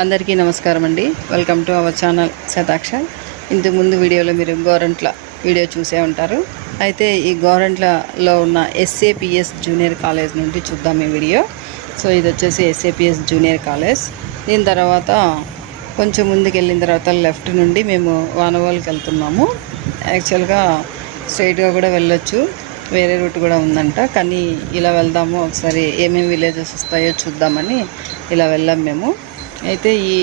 అందరికీ నమస్కారం అండి. Welcome to our channel Shataksha. ఇంతకు ముందు వీడియోలో మీరు గోరంట్ల వీడియో చూసే ఉంటారు. అయితే ఈ గోరంట్లలో ఉన్న ఎస్ఏపిఎస్ జూనియర్ కాలేజ్ నుండి చూద్దాం ఈ వీడియో. సో ఇది వచ్చేసి ఎస్ఏపిఎస్ జూనియర్ కాలేజ్. దీని తర్వాత కొంచెం ముందుకు వెళ్ళిన తర్వాత లెఫ్ట్ నుండి మేము వానవాళ్ళకి వెళ్తున్నాము. యాక్చువల్గా స్ట్రైట్గా కూడా వెళ్ళొచ్చు, వేరే రూట్ కూడా ఉందంట, కానీ ఇలా వెళ్దాము, ఒకసారి ఏమేమి విలేజెస్ వస్తాయో చూద్దామని ఇలా వెళ్ళాం మేము. అయితే ఈ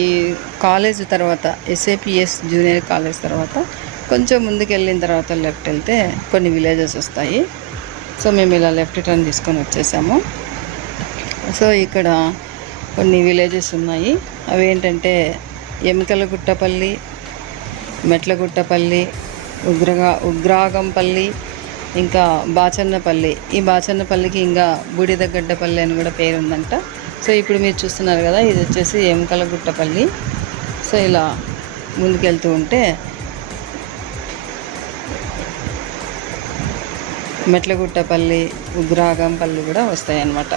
కాలేజ్ తర్వాత ఎస్ఏపిఎస్ జూనియర్ కాలేజ్ తర్వాత కొంచెం ముందుకు వెళ్ళిన తర్వాత లెఫ్ట్ వెళ్తే కొన్ని విలేజెస్ వస్తాయి. సో మేము ఇలా లెఫ్ట్ టర్న్ తీసుకొని వచ్చేసాము. సో ఇక్కడ కొన్ని విలేజెస్ ఉన్నాయి. అవి ఏంటంటే ఎమికలగుట్టపల్లి, మెట్లగుట్టపల్లి, ఉగ్రాగంపల్లి, ఇంకా బాచన్నపల్లి. ఈ బాచన్నపల్లికి ఇంకా బూడిదగడ్డపల్లి అని కూడా పేరు ఉందంట. సో ఇప్పుడు మీరు చూస్తున్నారు కదా, ఇది వచ్చేసి ఎముకలగుట్టపల్లి. సో ఇలా ముందుకెళ్తూ ఉంటే మెట్లగుట్టపల్లి, ఉగ్రాగంపల్లి కూడా వస్తాయి అన్నమాట.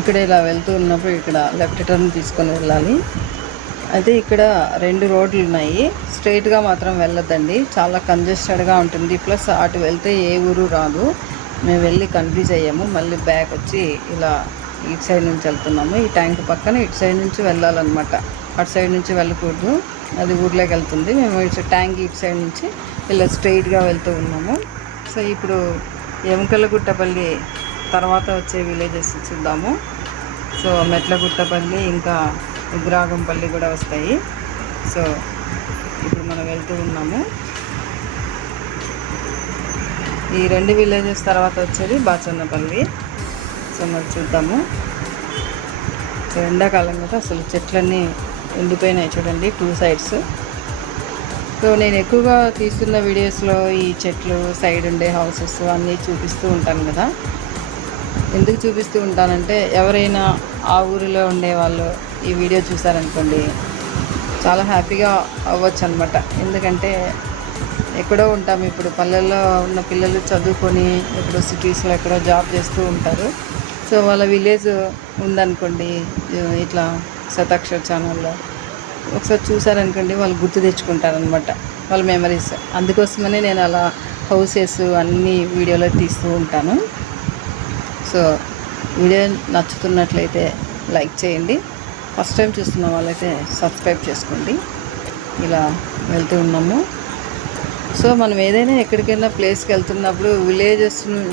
ఇక్కడ ఇలా వెళ్తూ ఉన్నప్పుడు ఇక్కడ లెఫ్ట్ టర్న్ తీసుకొని వెళ్ళాలి. అయితే ఇక్కడ 2 రోడ్లు ఉన్నాయి. స్ట్రైట్గా మాత్రం వెళ్ళొద్దండి, చాలా కంజెస్టెడ్గా ఉంటుంది. ప్లస్ అటు వెళ్తే ఏ ఊరు రాదు. మేము వెళ్ళి కన్ఫ్యూజ్ అయ్యాము. మళ్ళీ బ్యాక్ వచ్చి ఇలా ఇటు సైడ్ నుంచి వెళ్తున్నాము. ఈ ట్యాంక్ పక్కన ఇటు సైడ్ నుంచి వెళ్ళాలన్నమాట. అటు సైడ్ నుంచి వెళ్ళకూడదు, అది ఊర్లోకి వెళ్తుంది. మేము ఇటు ట్యాంక్ ఇటు సైడ్ నుంచి ఇలా స్ట్రైట్గా వెళ్తూ ఉన్నాము. సో ఇప్పుడు ఎముకలగుట్టపల్లి తర్వాత వచ్చే విలేజెస్ చూద్దాము. సో మెట్లగుట్టపల్లి ఇంకా ఉగ్రాగంపల్లి కూడా వస్తాయి. సో ఇప్పుడు మనం వెళ్తూ ఉన్నాము. ఈ 2 విలేజెస్ తర్వాత వచ్చేది బాచన్నపల్లి. సో మరి చూద్దాము. సో ఎండాకాలం కదా, అసలు చెట్లన్నీ ఎండిపోయినాయి చూడండి 2 సైడ్స్. సో నేను ఎక్కువగా తీస్తున్న వీడియోస్లో ఈ చెట్లు, సైడ్ ఉండే హౌసెస్ అన్నీ చూపిస్తూ ఉంటాను కదా. ఎందుకు చూపిస్తూ ఉంటానంటే ఎవరైనా ఆ ఊరిలో ఉండేవాళ్ళు ఈ వీడియో చూసారనుకోండి, చాలా హ్యాపీగా అవ్వచ్చు అనమాట. ఎందుకంటే ఎక్కడో ఉంటాం, ఇప్పుడు పల్లెల్లో ఉన్న పిల్లలు చదువుకొని ఇప్పుడు సిటీస్లో ఎక్కడో జాబ్ చేస్తూ ఉంటారు. సో వాళ్ళ విలేజ్ ఉందనుకోండి, ఇట్లా శతాక్షర్ ఛానల్లో ఒకసారి చూసారనుకోండి, వాళ్ళు గుర్తు తెచ్చుకుంటారనమాట వాళ్ళ మెమరీస్. అందుకోసమనే నేను అలా హౌసెస్ అన్నీ వీడియోలో తీస్తూ ఉంటాను. సో వీడియో నచ్చుతున్నట్లయితే లైక్ చేయండి. ఫస్ట్ టైం చూస్తున్న వాళ్ళైతే సబ్స్క్రైబ్ చేసుకోండి. ఇలా వెళ్తూ ఉన్నాము. సో మనం ఏదైనా ఎక్కడికైనా ప్లేస్కి వెళ్తున్నప్పుడు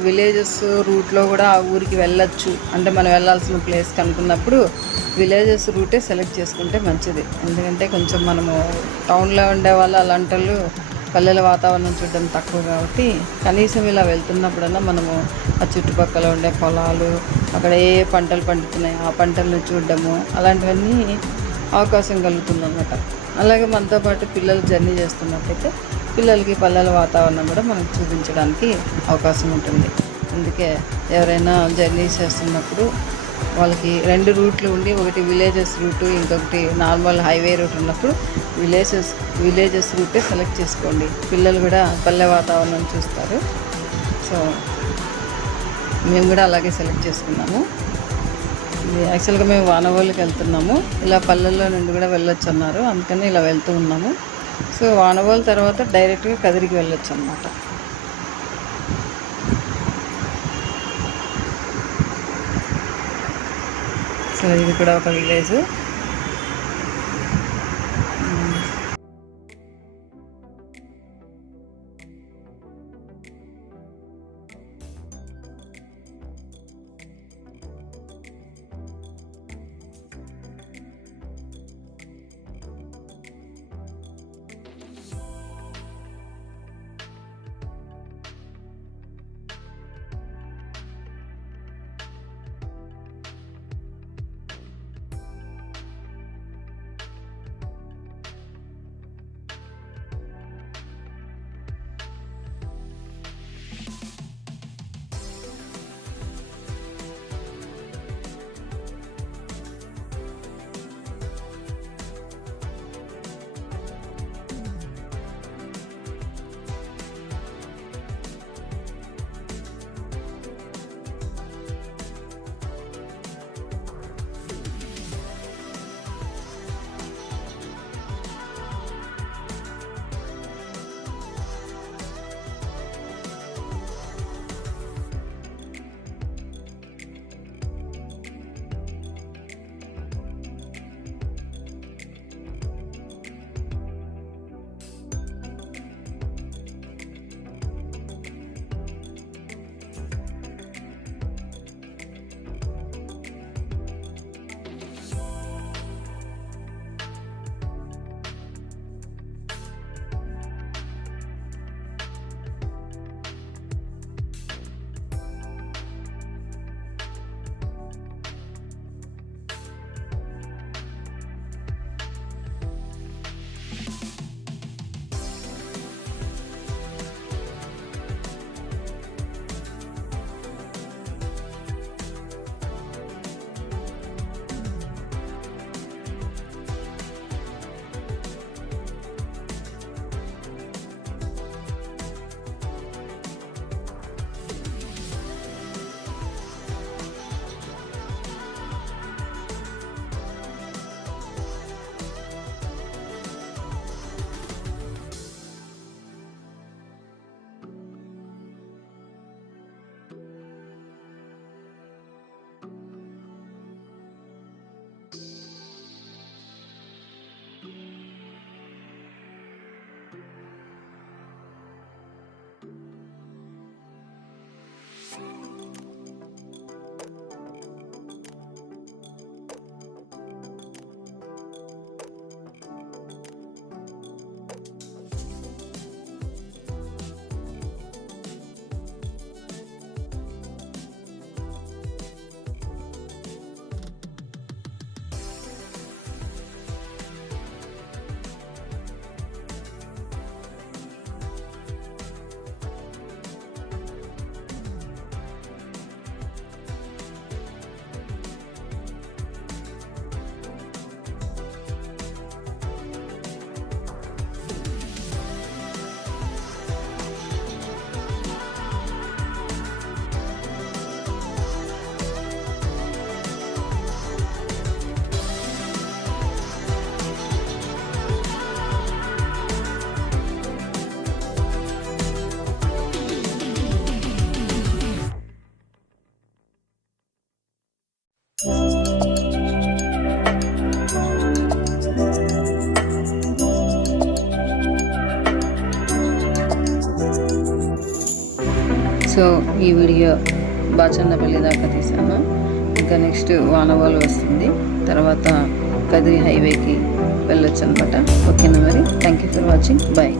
విలేజెస్ రూట్లో కూడా ఆ ఊరికి వెళ్ళొచ్చు. అంటే మనం వెళ్ళాల్సిన ప్లేస్కి అనుకున్నప్పుడు విలేజెస్ రూటే సెలెక్ట్ చేసుకుంటే మంచిది. ఎందుకంటే కొంచెం మనము టౌన్లో ఉండే వాళ్ళు అలాంటి వాళ్ళు పల్లెల వాతావరణం చూడడం తక్కువ కాబట్టి కనీసం ఇలా వెళ్తున్నప్పుడన్నా మనము ఆ చుట్టుపక్కల ఉండే పొలాలు, అక్కడ ఏ పంటలు పండుతున్నాయి ఆ పంటలను చూడడము, అలాంటివన్నీ అవకాశం కలుగుతుందన్నమాట. అలాగే మనతో పాటు పిల్లలు జర్నీ చేస్తున్నట్టయితే పిల్లలకి పల్లెల వాతావరణం కూడా మనకు చూపించడానికి అవకాశం ఉంటుంది. అందుకే ఎవరైనా జర్నీ చేస్తున్నప్పుడు వాళ్ళకి 2 రూట్లు ఉండి, ఒకటి విలేజెస్ రూటు, ఇంకొకటి నార్మల్ హైవే రూట్ ఉన్నప్పుడు విలేజెస్ రూటే సెలెక్ట్ చేసుకోండి. పిల్లలు కూడా పల్లె వాతావరణం చూస్తారు. సో మేము కూడా అలాగే సెలెక్ట్ చేసుకున్నాము. యాక్చువల్గా మేము వానవాళ్ళకి వెళ్తున్నాము. ఇలా పల్లెల్లో నుండి కూడా వెళ్ళొచ్చు అన్నారు, అందుకని ఇలా వెళ్తూ ఉన్నాము. సో వానవాళ్ళ తర్వాత డైరెక్ట్గా కదిరికి వెళ్ళొచ్చు అన్నమాట. సో ఇది కూడా ఒక విలేజ్. సో ఈ వీడియో బాచన్నపల్లి దాకా తీసాను. ఇంకా నెక్స్ట్ వానవాల్ వస్తుంది, తర్వాత కదిరి హైవేకి వెళ్ళొచ్చు అనమాట. ఓకేనా మరి, thank you for watching, bye.